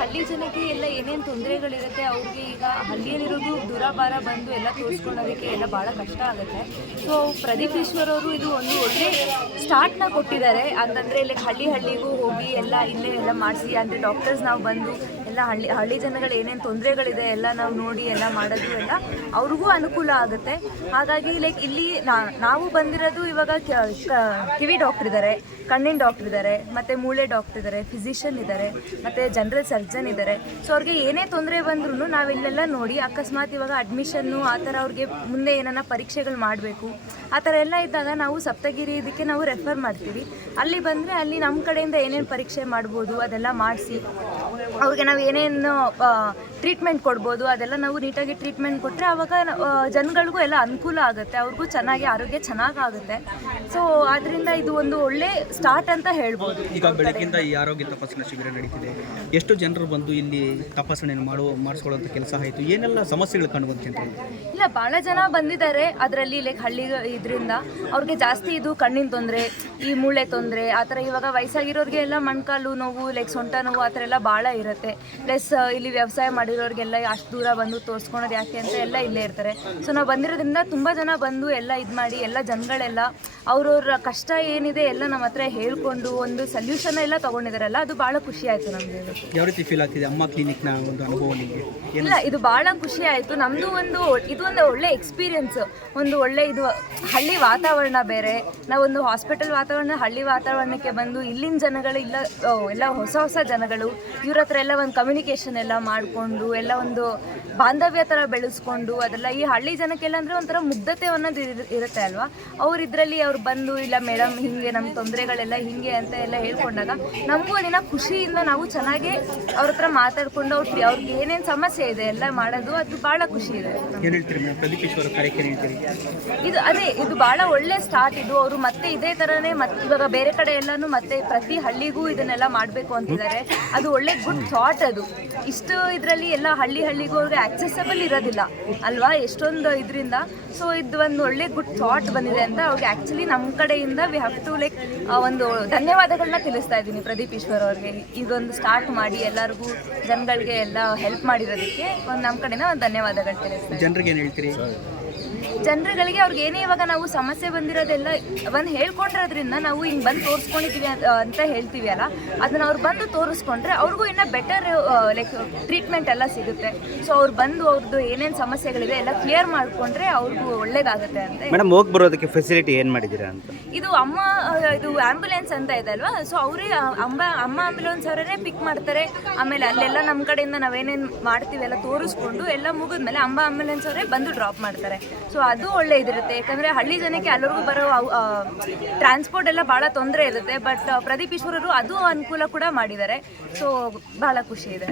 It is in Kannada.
ಹಳ್ಳಿ ಜನಕ್ಕೆ ಎಲ್ಲ ಏನೇನು ತೊಂದರೆಗಳಿರುತ್ತೆ, ಅವ್ರಿಗೆ ಈಗ ಹಳ್ಳಿಯಲ್ಲಿರೋದು ದುರಾಭಾರ ಬಂದು ಎಲ್ಲ ತೋರಿಸ್ಕೊಳ್ಳೋದಕ್ಕೆ ಎಲ್ಲ ಭಾಳ ಕಷ್ಟ ಆಗುತ್ತೆ. ಸೊ ಪ್ರದೀಪ್ ಈಶ್ವರ್ ಅವರು ಇದು ಒಂದು ಒಳ್ಳೆ ಸ್ಟಾರ್ಟ್ನ ಕೊಟ್ಟಿದ್ದಾರೆ. ಅಂತಂದರೆ ಇಲ್ಲಿ ಹಳ್ಳಿ ಹಳ್ಳಿಗೂ ಹೋಗಿ ಎಲ್ಲ ಇಲ್ಲೇ ಎಲ್ಲ ಮಾಡಿಸಿ, ಅಂದರೆ ಡಾಕ್ಟರ್ಸ್ ನಾವು ಬಂದು ಎಲ್ಲ ಹಳ್ಳಿ ಹಳ್ಳಿ ಜನಗಳು ಏನೇನು ತೊಂದರೆಗಳಿದೆ ಎಲ್ಲ ನಾವು ನೋಡಿ ಎಲ್ಲ ಮಾಡೋದು ಎಲ್ಲ ಅವ್ರಿಗೂ ಅನುಕೂಲ ಆಗುತ್ತೆ. ಹಾಗಾಗಿ ಲೈಕ್ ಇಲ್ಲಿ ನಾವು ಬಂದಿರೋದು ಇವಾಗ ಕಿವಿ ಡಾಕ್ಟರ್ ಇದ್ದಾರೆ ಕಣ್ಣಿನ ಡಾಕ್ಟರ್ ಇದ್ದಾರೆ ಮತ್ತು ಮೂಳೆ ಡಾಕ್ಟರ್ ಇದ್ದಾರೆ ಫಿಸಿಷಿಯನ್ ಇದ್ದಾರೆ ಮತ್ತು ಜನರಲ್ ಸರ್ಜನ್ ಇದ್ದಾರೆ ಸೊ ಅವ್ರಿಗೆ ಏನೇ ತೊಂದರೆ ಬಂದ್ರೂ ನಾವಿಲ್ಲೆಲ್ಲ ನೋಡಿ ಅಕಸ್ಮಾತ್ ಇವಾಗ ಅಡ್ಮಿಷನ್ನು ಆ ಥರ ಅವ್ರಿಗೆ ಮುಂದೆ ಏನನ್ನ ಪರೀಕ್ಷೆಗಳು ಮಾಡಬೇಕು. ಆ ಥರ ಎಲ್ಲ ಇದ್ದಾಗ ನಾವು ಸಪ್ತಗಿರಿ ಇದಕ್ಕೆ ನಾವು ರೆಫರ್ ಮಾಡ್ತೀವಿ. ಅಲ್ಲಿ ಬಂದರೆ ಅಲ್ಲಿ ನಮ್ಮ ಕಡೆಯಿಂದ ಏನೇನು ಪರೀಕ್ಷೆ ಮಾಡ್ಬೋದು ಅದೆಲ್ಲ ಮಾಡಿಸಿ ಅವ್ರಿಗೆ ನಾವು ಏನೇನು ಟ್ರೀಟ್ಮೆಂಟ್ ಕೊಡ್ಬೋದು ಅದೆಲ್ಲ ನಾವು ನೀಟಾಗಿ ಟ್ರೀಟ್ಮೆಂಟ್ ಕೊಟ್ಟರೆ ಆವಾಗ ಜನಗಳಿಗೂ ಎಲ್ಲ ಅನುಕೂಲ ಆಗುತ್ತೆ ಅವ್ರಿಗೂ ಚೆನ್ನಾಗಿ ಆರೋಗ್ಯ ಚೆನ್ನಾಗಾಗುತ್ತೆ. ಸೊ ಆದ್ದರಿಂದ ಇದು ಒಂದು ಒಳ್ಳೆ ಸ್ಟಾರ್ಟ್ ಅಂತ ಹೇಳ್ಬೋದು. ಈಗ ಬೆಳಗ್ಗಿಂದ ಈ ಆರೋಗ್ಯ ತಪಾಸಣಾ ಶಿಬಿರ ನಡೀತಿದೆ. ಎಷ್ಟು ಜನರು ಬಂದು ಇಲ್ಲಿ ತಪಾಸಣೆ ಮಾಡುವ ಮಾಡಿಸ್ಕೊಳ್ಳುವಂಥ ಕೆಲಸ ಆಯಿತು? ಏನೆಲ್ಲ ಸಮಸ್ಯೆಗಳು ಜನರಿಗೆ ಇಲ್ಲ ಭಾಳ ಜನ ಬಂದಿದ್ದಾರೆ. ಅದರಲ್ಲಿ ಲೈಕ್ ಹಳ್ಳಿ ಇದರಿಂದ ಅವ್ರಿಗೆ ಜಾಸ್ತಿ ಇದು ಕಣ್ಣಿನ ತೊಂದರೆ ಈ ಮೂಳೆ ತೊಂದರೆ ಆ ಥರ ಇವಾಗ ವಯಸ್ಸಾಗಿರೋರಿಗೆ ಎಲ್ಲ ಮಣ್ಕಾಲು ನೋವು ಲೈಕ್ ಸೊಂಟ ನೋವು ಆ ಥರ ಎಲ್ಲ ಭಾಳ ಇರುತ್ತೆ. ಪ್ಲಸ್ ಇಲ್ಲಿ ವ್ಯವಸಾಯ ಮಾಡಿರೋರಿಗೆಲ್ಲ ಅಷ್ಟು ದೂರ ಬಂದು ತೋರಿಸ್ಕೊಳೋದು ಯಾಕೆ ಅಂತ ಎಲ್ಲ ಇಲ್ಲೇ ಇರ್ತಾರೆ. ಸೊ ನಾವು ಬಂದಿರೋದ್ರಿಂದ ತುಂಬ ಜನ ಬಂದು ಎಲ್ಲ ಇದು ಮಾಡಿ ಎಲ್ಲ ಜನಗಳೆಲ್ಲ ಅವ್ರವ್ರ ಕಷ್ಟ ಏನಿದೆ ಎಲ್ಲ ನಮ್ಮ ಹತ್ರ ಹೇಳ್ಕೊಂಡು ಒಂದು ಸೊಲ್ಯೂಷನ್ ಎಲ್ಲ ತಗೊಂಡಿದಾರಲ್ಲ ಅದು ಭಾಳ ಖುಷಿ ಆಯ್ತು ನಮಗೆ. ಯಾವ ರೀತಿ ಫೀಲ್ ಆಗ್ತಿದೆ ಅಮ್ಮ ಕ್ಲಿನಿಕ್ನ ಒಂದು ಅನುಭವ ನಿಮಗೆ? ಇಲ್ಲ ಇದು ಬಹಳ ಖುಷಿ ಆಯ್ತು. ನಮ್ದು ಒಂದು ಇದು ಒಂದು ಒಳ್ಳೆ ಎಕ್ಸ್ಪೀರಿಯನ್ಸ್ ಒಂದು ಒಳ್ಳೆ ಇದು ಹಳ್ಳಿ ವಾತಾವರಣ ಬೇರೆ. ನಾವೊಂದು ಹಾಸ್ಪಿಟಲ್ ವಾತಾವರಣ ಹಳ್ಳಿ ವಾತಾವರಣಕ್ಕೆ ಬಂದು ಇಲ್ಲಿನ ಜನಗಳು ಇಲ್ಲ ಎಲ್ಲ ಹೊಸ ಹೊಸ ಜನಗಳು ಇವ್ರ ಹತ್ರ ಎಲ್ಲ ಒಂದು ಕಮ್ಯುನಿಕೇಷನ್ ಎಲ್ಲ ಮಾಡಿಕೊಂಡು ಎಲ್ಲ ಒಂದು ಬಾಂಧವ್ಯ ಥರ ಬೆಳೆಸ್ಕೊಂಡು ಅದೆಲ್ಲ ಈ ಹಳ್ಳಿ ಜನಕ್ಕೆಲ್ಲ ಅಂದರೆ ಒಂಥರ ಮುಗ್ಧತೆ ಅನ್ನೋದು ಇರ್- ಇರುತ್ತೆ ಅಲ್ವಾ? ಅವ್ರು ಇದರಲ್ಲಿ ಅವ್ರು ಬಂದು ಇಲ್ಲ ಮೇಡಮ್ ಹಿಂಗೆ ನಮ್ಮ ತೊಂದರೆಗಳೆಲ್ಲ ಹಿಂಗೆ ಅಂತ ಎಲ್ಲ ಹೇಳ್ಕೊಂಡಾಗ ನಮಗೂ ಅದನ್ನ ಖುಷಿಯಿಂದ ನಾವು ಚೆನ್ನಾಗಿ ಅವ್ರ ಹತ್ರ ಮಾತಾಡ್ಕೊಂಡು ಅವ್ರು ಅವ್ರಿಗೆ ಏನೇನು ಸಮಸ್ಯೆ ಇದೆ ಎಲ್ಲ ಮಾಡೋದು ಅದು ಭಾಳ ಖುಷಿ ಇದೆ. ಇದು ಅದೇ ಇದು ಭಾಳ ಒಳ್ಳೆ ಸ್ಟಾರ್ಟ್ ಇದು. ಅವರು ಮತ್ತೆ ಇದೇ ಥರನೇ ಮತ್ತೆ ಇವಾಗ ಬೇರೆ ಕಡೆ ಎಲ್ಲಾನು ಮತ್ತೆ ಪ್ರತಿ ಹಳ್ಳಿಗೂ ಇದನ್ನೆಲ್ಲ ಮಾಡಬೇಕು ಅಂತಿದ್ದಾರೆ. ಅದು ಒಳ್ಳೆ ಗುಡ್ ಥಾಟ್ ಅದು. ಇಷ್ಟು ಇದರಲ್ಲಿ ಎಲ್ಲ ಹಳ್ಳಿ ಹಳ್ಳಿಗೂ ಅವ್ರಿಗೆ ಆಕ್ಸೆಸಬಲ್ ಇರೋದಿಲ್ಲ. ಅಲ್ವಾ? ಎಷ್ಟೊಂದು ಇದರಿಂದ. ಸೊ ಇದು ಒಂದು ಒಳ್ಳೆ ಗುಡ್ ಥಾಟ್ ಬಂದಿದೆ ಅಂತ ಅವ್ರಿಗೆ ಆ್ಯಕ್ಚುಲಿ ನಮ್ಮ ಕಡೆಯಿಂದ ವಿ ಹ್ಯಾವ್ ಟು ಲೈಕ್ ಒಂದು ಧನ್ಯವಾದಗಳನ್ನ ತಿಳಿಸ್ತಾ ಇದ್ದೀನಿ ಪ್ರದೀಪ್ ಈಶ್ವರ್ ಅವ್ರಿಗೆ. ಇದೊಂದು ಸ್ಟಾರ್ಟ್ ಮಾಡಿ ಎಲ್ಲರಿಗೂ ಜನಗಳಿಗೆ ಎಲ್ಲ ಹೆಲ್ಪ್ ಮಾಡಿರೋದಕ್ಕೆ ಒಂದು ನಮ್ಮ ಕಡೆಯಿಂದ ಒಂದು ಧನ್ಯವಾದಗಳು ತಿಳಿಸ್ತೀನಿ. ಜನರಿಗೆ ಏನು ಹೇಳ್ತೀರಿ? ಜನರುಗಳಿಗೆ ಅವ್ರಿಗೆ ಏನೇ ಇವಾಗ ನಾವು ಸಮಸ್ಯೆ ಬಂದಿರೋದೆಲ್ಲ ಒಂದು ಹೇಳ್ಕೊಂಡಿರೋದ್ರಿಂದ ನಾವು ಹಿಂಗೆ ಬಂದು ತೋರಿಸ್ಕೊಂಡಿದ್ದೀವಿ ಅಂತ ಹೇಳ್ತೀವಿ ಅಲ್ಲ? ಅದನ್ನ ಅವ್ರು ಬಂದು ತೋರಿಸ್ಕೊಂಡ್ರೆ ಅವ್ರಿಗೂ ಇನ್ನೂ ಬೆಟರ್ ಲೈಕ್ ಟ್ರೀಟ್ಮೆಂಟ್ ಎಲ್ಲ ಸಿಗುತ್ತೆ. ಸೊ ಅವ್ರು ಬಂದು ಅವ್ರದ್ದು ಏನೇನು ಸಮಸ್ಯೆಗಳಿವೆ ಎಲ್ಲ ಕ್ಲಿಯರ್ ಮಾಡಿಕೊಂಡ್ರೆ ಅವ್ರಿಗೂ ಒಳ್ಳೇದಾಗುತ್ತೆ ಅಂತ. ಮೇಡಮ್ ಹೋಗಿ ಬರೋದಕ್ಕೆ ಫೆಸಿಲಿಟಿ ಏನು ಮಾಡಿದ್ದೀರಾ ಅಂತ? ಇದು ಅಮ್ಮ ಇದು ಆಂಬ್ಯುಲೆನ್ಸ್ ಅಂತ ಇದೆ ಅಲ್ವಾ? ಸೊ ಅವರೇ ಅಮ್ಮ ಅಮ್ಮ ಆಂಬ್ಯುಲೆನ್ಸ್ ಅವರೇ ಪಿಕ್ ಮಾಡ್ತಾರೆ. ಆಮೇಲೆ ಅಲ್ಲೆಲ್ಲ ನಮ್ಮ ಕಡೆಯಿಂದ ನಾವೇನೇನು ಮಾಡ್ತೀವಿ ಎಲ್ಲ ತೋರಿಸ್ಕೊಂಡು ಎಲ್ಲ ಮುಗಿದ್ಮೇಲೆ ಅಮ್ಮ ಆಂಬ್ಯುಲೆನ್ಸ್ ಅವರೇ ಬಂದು ಡ್ರಾಪ್ ಮಾಡ್ತಾರೆ. ಸೊ ಅದು ಒಳ್ಳೆ ಇದಿರುತ್ತೆ. ಯಾಕಂದರೆ ಹಳ್ಳಿ ಜನಕ್ಕೆ ಎಲ್ಲರಿಗೂ ಬರೋ ಟ್ರಾನ್ಸ್ಪೋರ್ಟ್ ಎಲ್ಲ ಭಾಳ ತೊಂದರೆ ಇರುತ್ತೆ. ಬಟ್ ಪ್ರದೀಪ್ ಈಶ್ವರರು ಅದು ಅನುಕೂಲ ಕೂಡ ಮಾಡಿದ್ದಾರೆ. ಸೊ ಭಾಳ ಖುಷಿ ಇದೆ.